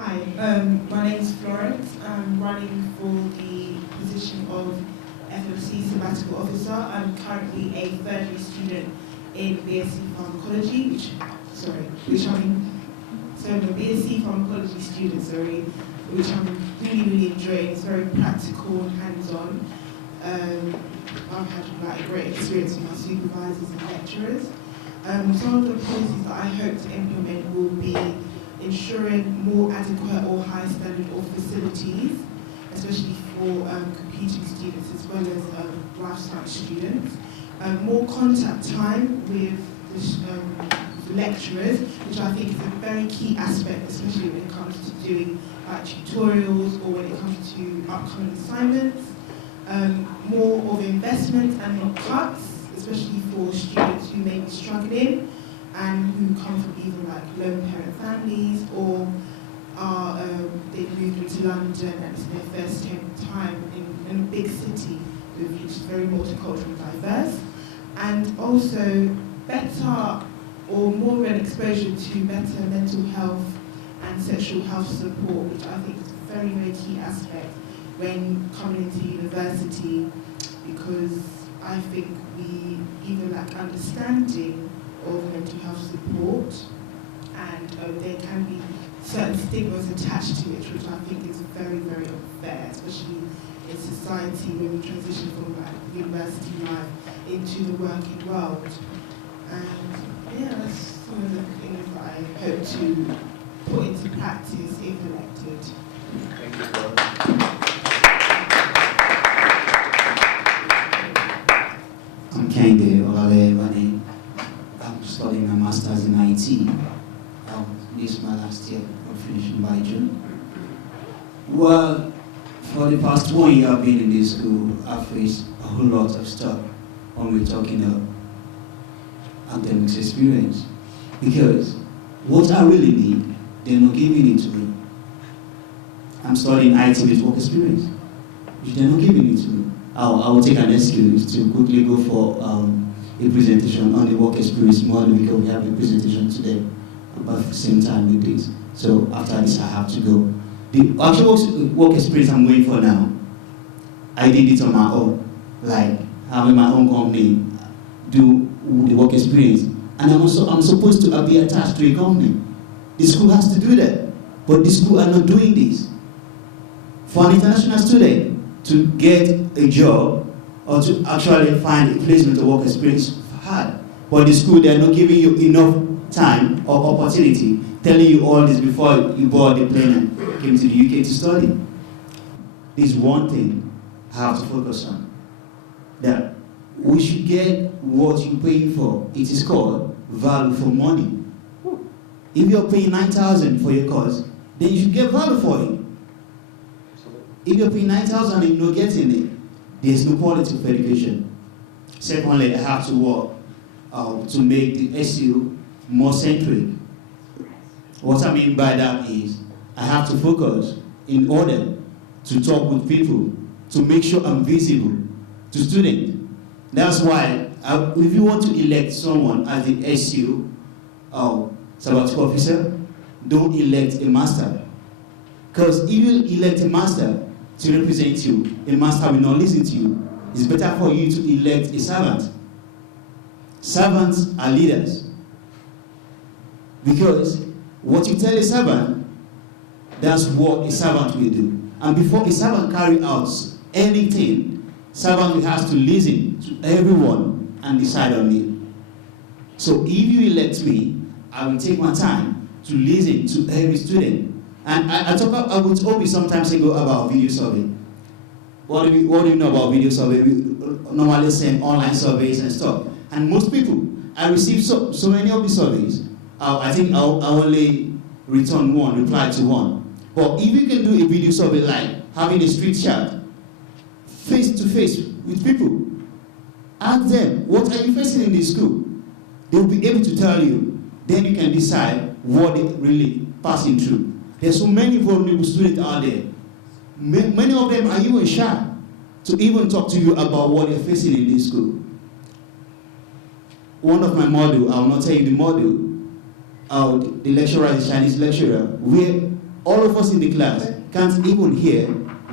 Hi, my name is Florance. I'm running for the position of FLSC sabbatical officer. I'm currently a third year student in BSc pharmacology, so I'm a BSc pharmacology student, which I'm really enjoying. It's very practical and hands-on. I've had a great experience with my supervisors and lecturers. Some of the policies that I hope to implement will be ensuring more adequate or high standard of facilities, especially for computing students as well as life science students. More contact time with the lecturers, which I think is a very key aspect, especially when it comes to doing tutorials or when it comes to upcoming assignments. More of investment and not cuts, especially for students who may be struggling and who come from either lone parent families or they've moved into London and it's their first time in a big city which is very multicultural and diverse. And also better or more of an exposure to better mental health and sexual health support, which I think is a very key aspect when coming into university, because I think we either lack understanding of mental health support and there can be certain stigmas attached to it, which I think is very unfair, especially in society when we transition from university life into the working world. And yeah, that's some of the things that I hope to put into practice if elected. Thank you. I'm Kehinde Olaleye. I'm studying my master's in IT. This is my last year. I'm finishing by June. Well, for the past 1 year I've been in this school, I've faced a whole lot of stuff when we're talking of academics experience. Because what I really need, they're not giving it to me. I'm studying IT with work experience, which they're not giving it to me. I will take an excuse to quickly go for a presentation on the work experience model because we have a presentation today about the same time with this. So after this I have to go. The actual work experience I'm going for now, I did it on my own, like having my own company, do the work experience. And I'm supposed to be attached to a company. The school has to do that, but the school are not doing this. For an international student to get a job or to actually find a placement or work experience hard, but the school, they're not giving you enough time or opportunity, telling you all this before you board the plane and came to the UK to study. This is one thing I have to focus on. That we should get what you're paying for. It is called value for money. If you're paying 9,000 for your course, then you should get value for it. If you're paying 9,000 and you're not getting it, there's no quality of education. Secondly, I have to work to make the SU more centric. What I mean by that is, I have to focus in order to talk with people, to make sure I'm visible to students. That's why, if you want to elect someone as the SU sabbatical officer, don't elect a master. Because if you elect a master to represent you, a master will not listen to you. It's better for you to elect a servant. Servants are leaders. Because what you tell a servant, that's what a servant will do. And before a servant carry out anything, servant has to listen to everyone and decide on it. So if you elect me, I will take my time to listen to every student. And I would Obi sometimes ago about video survey. What do you know about video survey? We normally send online surveys and stuff. And most people, I receive so many of the surveys. I think I'll only return one, reply to one. But if you can do a video survey like having a street chat, face to face with people, ask them, what are you facing in this school? They will be able to tell you. Then you can decide what they're really passing through. There's so many vulnerable students out there. Many of them are even shy to even talk to you about what they're facing in this school. One of my model, I will not tell you the model, the lecturer is a Chinese lecturer, where all of us in the class can't even hear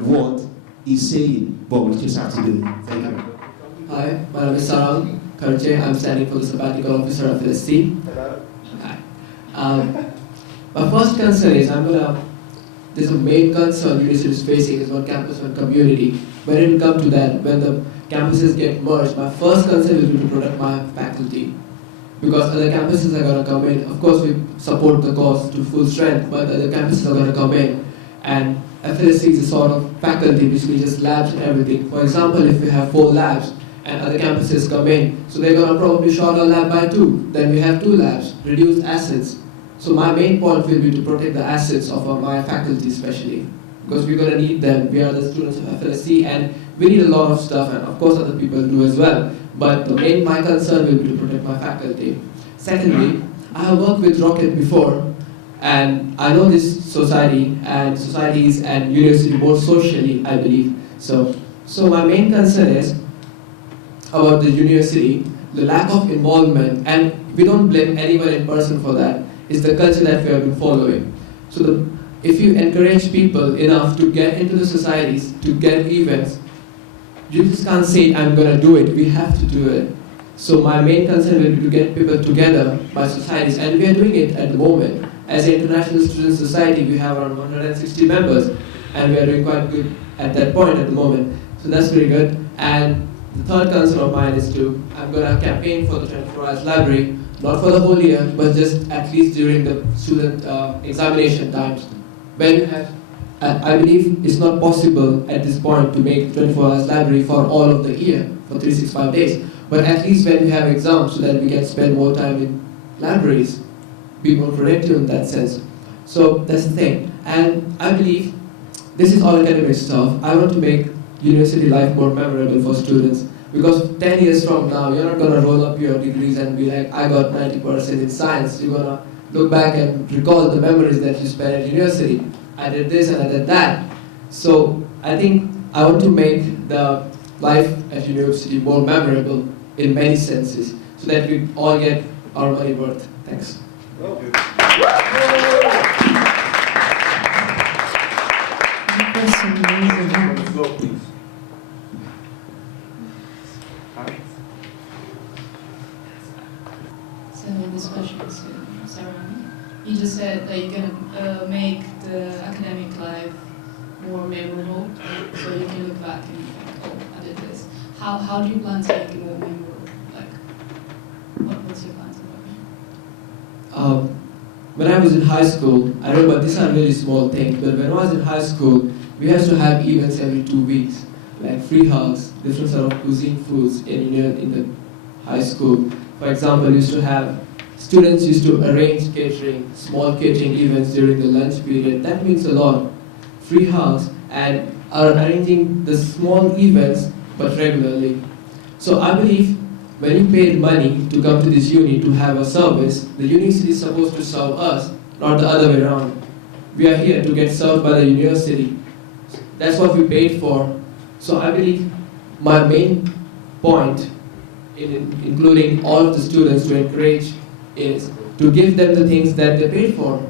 what he's saying, but we just have to do it. Thank you. Hi, my name is Sarang Kharche. I'm standing for the sabbatical officer of FLSC. Hi. My first concern is there's a main concern university is facing is on campus and community. When it comes to that, when the campuses get merged, my first concern will be to protect my faculty. Because other campuses are going to come in. Of course, we support the cause to full strength, but other campuses are going to come in. And FLSC is a sort of faculty which we just labs and everything. For example, if we have 4 labs and other campuses come in, so they're going to probably short our lab by 2. Then we have 2 labs, reduced assets. So my main point will be to protect the assets of my faculty especially. Because we're going to need them. We are the students of FLSC and we need a lot of stuff, and of course other people do as well. But my concern will be to protect my faculty. Secondly, I have worked with Rocket before, and I know this society and societies and university more socially, I believe. So my main concern is about the university, the lack of involvement, and we don't blame anyone in person for that. It's the culture that we have been following. So if you encourage people enough to get into the societies, to get events, you just can't say, I'm going to do it. We have to do it. So my main concern will be to get people together by societies, and we are doing it at the moment. As an international student society, we have around 160 members, and we are doing quite good at that point at the moment. So that's very good. And the third concern of mine is I'm going to campaign for the 24 hours library, not for the whole year, but just at least during the student examination times. When you have I believe it's not possible at this point to make 24 hours library for all of the year, for 365 days. But at least when we have exams, so that we can spend more time in libraries, be more productive in that sense. So that's the thing. And I believe this is all academic stuff. I want to make university life more memorable for students. Because 10 years from now, you're not going to roll up your degrees and be like, I got 90% in science. You're going to look back and recall the memories that you spent at university. I did this and I did that. So I think I want to make the life at university more memorable in many senses, so that we all get our money worth. Thanks. Okay. Question, Go, please. So this question is to Sarang. You just said that you're going to make the academic life more memorable, so you can look back and think, oh, I did this. How do you plan to make it more memorable? Like, what's your plan about it? When I was in high school, I remember these are really small things, but when I was in high school, we used to have events every 2 weeks, like free hugs, different sort of cuisine foods in the high school. For example, students used to arrange catering, small catering events during the lunch period. That means a lot. Free hugs and are arranging the small events, but regularly. So I believe when you paid money to come to this uni to have a service, the university is supposed to serve us, not the other way around. We are here to get served by the university. That's what we paid for. So I believe my main point in including all of the students to encourage is to give them the things that they paid for,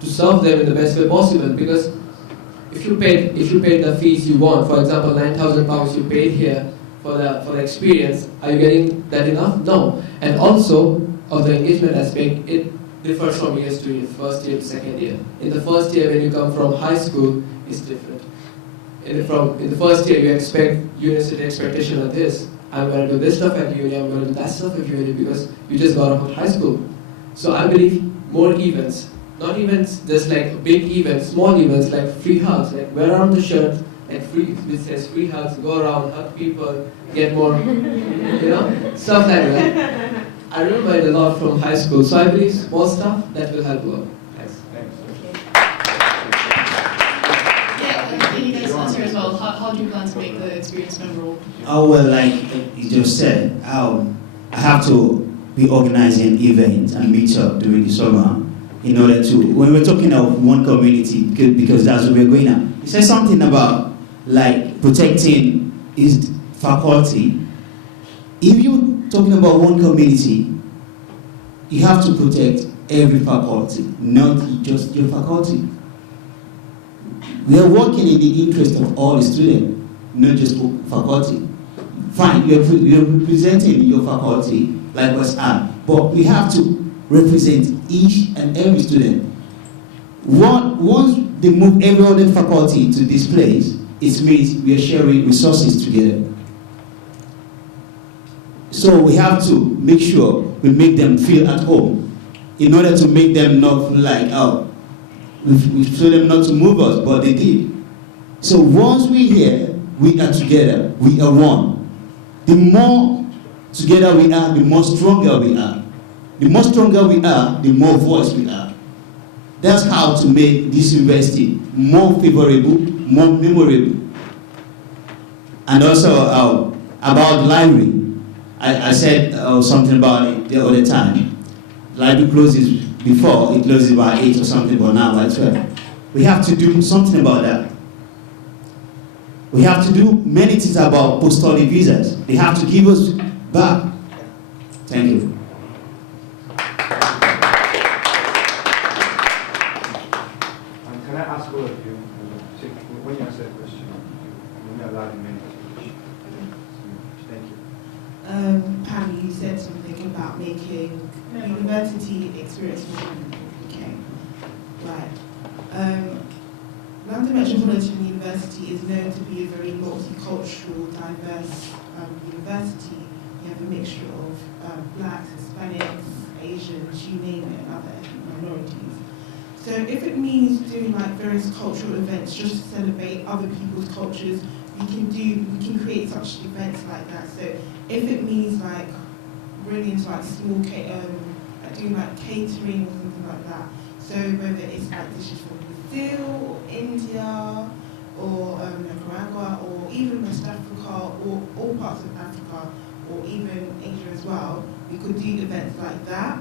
to serve them in the best way possible. Because if you paid the fees you want, for example, £9,000 you paid here for the experience, are you getting that enough? No. And also, of the engagement aspect, it differs from years to year, first year to second year. In the first year, when you come from high school, it's different. In the first year, you expect university expectation of this. I'm going to do this stuff at uni, I'm going to do that stuff at uni, because you just got out of high school. So I believe more events, not events just like big events, small events like free hugs, like wear around the shirt, like which says free hugs, go around, hug people, get more, stuff like that. I remember it a lot from high school, so I believe small stuff that will help a lot. Thanks. Yeah, can you guys answer as well? How do you plan to make the experience memorable? Oh, well, like you just said, I have to be organizing events and meet up during the summer in order to, when we're talking of one community, because that's where we're going now. You said something about like protecting his faculty. If you're talking about one community, you have to protect every faculty, not just your faculty. We are working in the interest of all the students, not just faculty. Fine, you're representing your faculty, like us are, but we have to represent each and every student. Once they move every other faculty to this place, it means we are sharing resources together. So we have to make sure we make them feel at home, in order to make them not feel like, oh, we told them not to move us, but they did. So once we're here, we are together, we are one. The more together we are, the more stronger we are. The more stronger we are, the more voice we are. That's how to make this university more favorable, more memorable. And also about library. I said something about it the other time. Library closes before, it closes by 8 or something, but now by 12. We have to do something about that. We have to do many things about post-study visas. They have to give us back. Thank you. Can I ask all of you, when you answer the question, when you allow the men to speak? Thank you. Pam, you said something about making university experience more. Okay, right. London Metropolitan University is known to be a very multicultural, diverse university. You have a mixture of blacks, Hispanics, Asians, you name it, and other ethnic minorities. So if it means doing like various cultural events just to celebrate other people's cultures, we can create such events like that. So if it means like bringing like small doing like catering or something like that. So whether it's like dishes from Brazil or India or Nicaragua or even West Africa or all parts of Africa or even Asia as well, we could do events like that.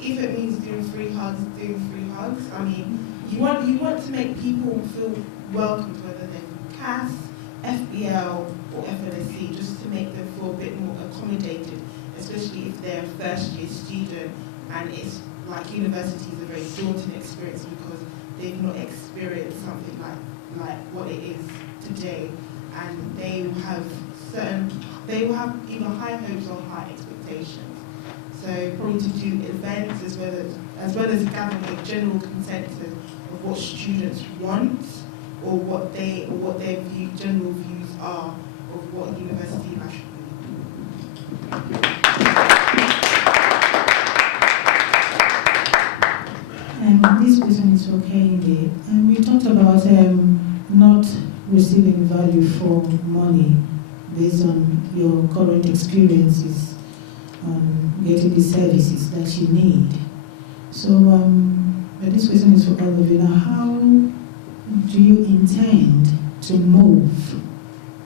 If it means doing free hugs. I mean, you want to make people feel welcomed, whether they're from CAS, FBL or FLSC, just to make them feel a bit more accommodated, especially if they're a first year student and it's like university is a very daunting experience because they've not experienced something like what it is today, and they will have either high hopes or high expectations. So probably to do events as well as gathering a general consensus of what students want or what their general views are of what university life should be. This question is for Kehinde. We talked about not receiving value for money based on your current experiences on getting the services that you need. So this question is for all of you. Now, how do you intend to move?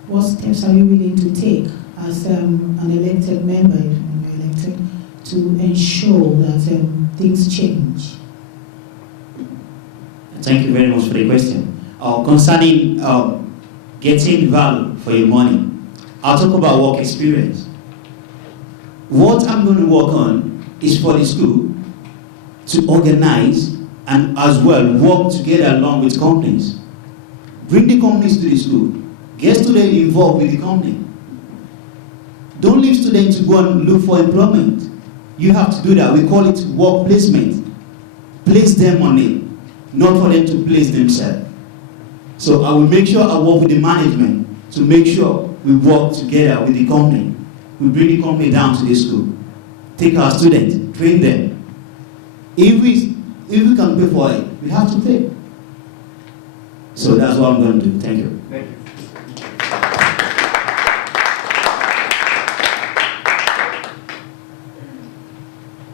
What steps are you willing to take as an elected member, if you're elected, to ensure that things change? Thank you very much for the question. Concerning getting value for your money, I'll talk about work experience. What I'm going to work on is for the school to organize and as well work together along with companies. Bring the companies to the school. Get students involved with the company. Don't leave students to go and look for employment. You have to do that. We call it work placement. Place them on it, not for them to place themselves. So I will make sure I work with the management to make sure we work together with the company. We bring the company down to the school. Take our students, train them. If we can pay for it, we have to pay. So that's what I'm going to do. Thank you. Thank you.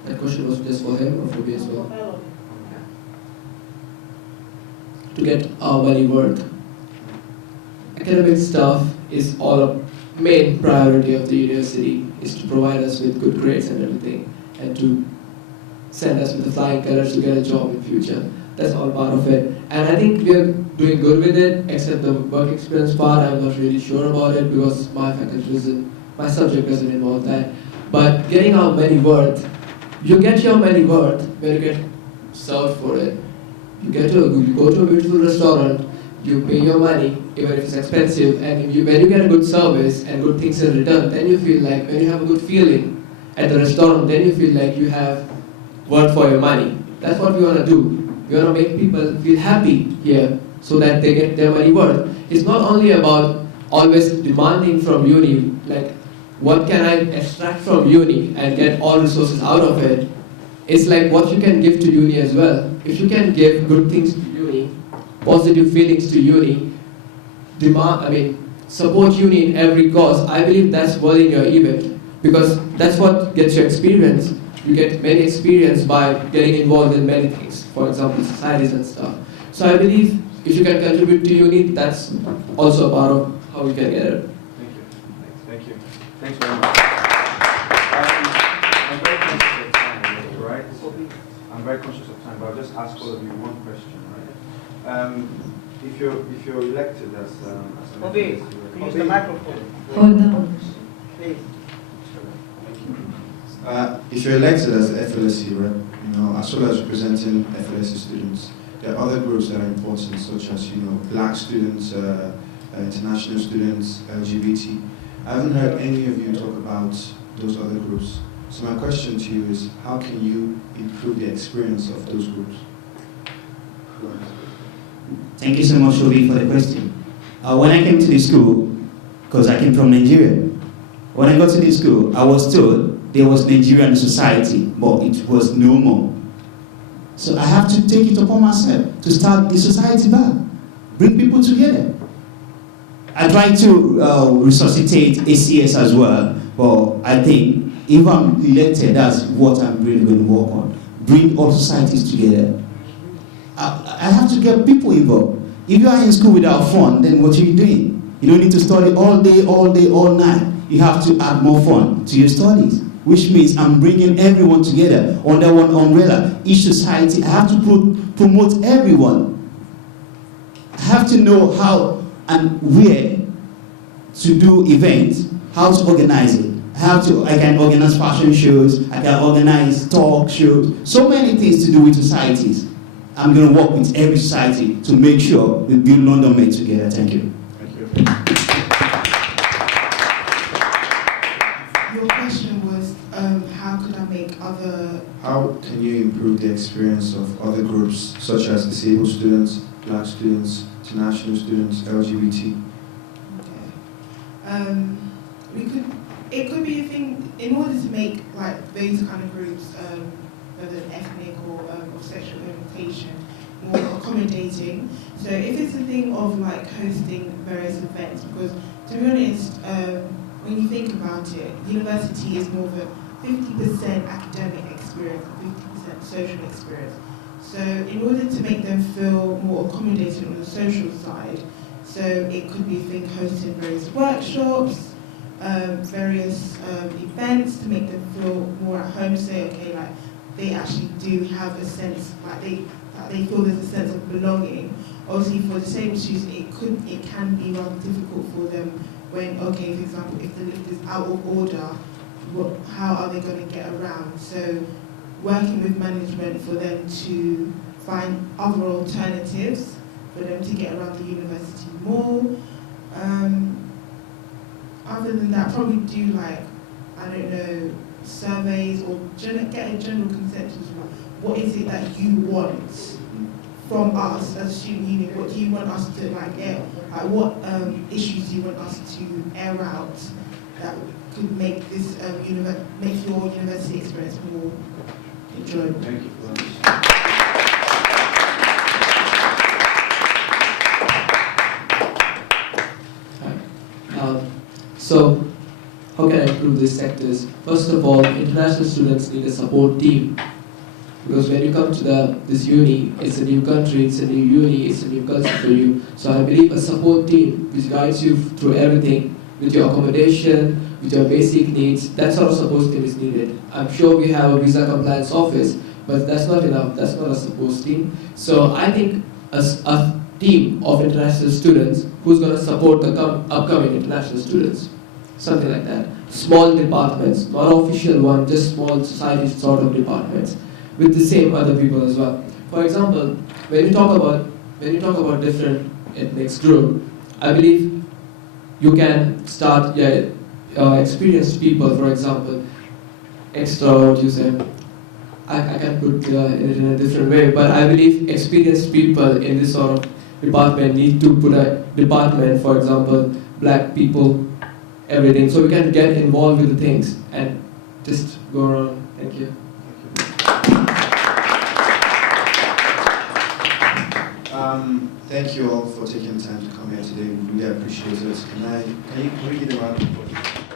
That question was just for him or for me as well? To get our money worth. Academic stuff is all a main priority of the university, is to provide us with good grades and everything, and to send us with the flying colors to get a job in future. That's all part of it. And I think we are doing good with it, except the work experience part. I'm not really sure about it because my subject doesn't involve that. But getting our money worth, you get your money worth when you get served for it. You go to a beautiful restaurant, you pay your money, even if it's expensive, and when you get a good service and good things in return, then you feel like, when you have a good feeling at the restaurant, then you feel like you have worth for your money. That's what we want to do. We want to make people feel happy here so that they get their money worth. It's not only about always demanding from uni, like what can I extract from uni and get all resources out of it. It's like what you can give to uni as well. If you can give good things to uni, positive feelings to uni, support uni in every cause, I believe that's worthy your event, because that's what gets you experience. You get many experience by getting involved in many things, for example, societies and stuff. So I believe if you can contribute to uni, that's also a part of how we can get it. Thank you. Thanks very much. I'm very conscious of time, right? I'm very conscious of time, but I'll just ask all of you one question, right? If you're elected as an Obi, use the microphone. Hold on. Please. If you're elected as an FLSC rep, as well as representing FLSC students, there are other groups that are important, such as black students, international students, LGBT. I haven't heard any of you talk about those other groups. So my question to you is, how can you improve the experience of those groups? Thank you so much, Obi, for the question. When I came to the school, because I came from Nigeria, when I got to the school, I was told there was Nigeria in society, but it was no more. So I have to take it upon myself to start the society back, bring people together. I try to resuscitate ACS as well, but I think if I'm elected, that's what I'm really going to work on. Bring all societies together. I have to get people involved. If you are in school without fun, then what are you doing? You don't need to study all day, all night. You have to add more fun to your studies, which means I'm bringing everyone together under one umbrella. Each society, I have to promote everyone. I have to know how and where to do events, how to organize it. I can organize fashion shows, I can organize talk shows, so many things to do with societies. I'm going to work with every society to make sure we build London made together. Thank you. Thank you. Your question was, how could I make other... How can you improve the experience of other groups, such as disabled students, black students, international students, LGBT? Okay. It could be a thing, in order to make those kind of groups, whether ethnic or of sexual orientation, more accommodating. So if it's a thing of hosting various events, because to be honest, when you think about it, university is more of a 50% academic experience and 50% social experience. So in order to make them feel more accommodated on the social side, so it could be a thing hosting various workshops, various events to make them feel more at home, say, okay, they actually do have a sense, they feel there's a sense of belonging. Obviously, for disabled students, it can be rather difficult for them when, okay, for example, if the lift is out of order, how are they going to get around? So, working with management for them to find other alternatives for them to get around the university more. Other than that, probably do surveys or get a general consensus about what is it that you want from us as a student union. What do you want us to air? What issues do you want us to air out that could make this make your university experience more enjoyable? Thank you for that. So, how can I improve these sectors? First of all, international students need a support team. Because when you come to this uni, it's a new country, it's a new uni, it's a new culture for you. So I believe a support team which guides you through everything, with your accommodation, with your basic needs, that sort of support team is needed. I'm sure we have a visa compliance office, but that's not enough, that's not a support team. So I think a team of international students who's going to support the upcoming international students. Something like that. Small departments, not official one, just small society sort of departments, with the same other people as well. for example, when you talk about different ethnic group, I believe you can start experienced people, for example, extrovert, you said. I can put it in a different way, but I believe experienced people in this sort of department need to put a department, for example, black people, everything, so we can get involved with the things and just go around. Thank you. Thank you all for taking the time to come here today. We really appreciate it. Can we give them a round of applause?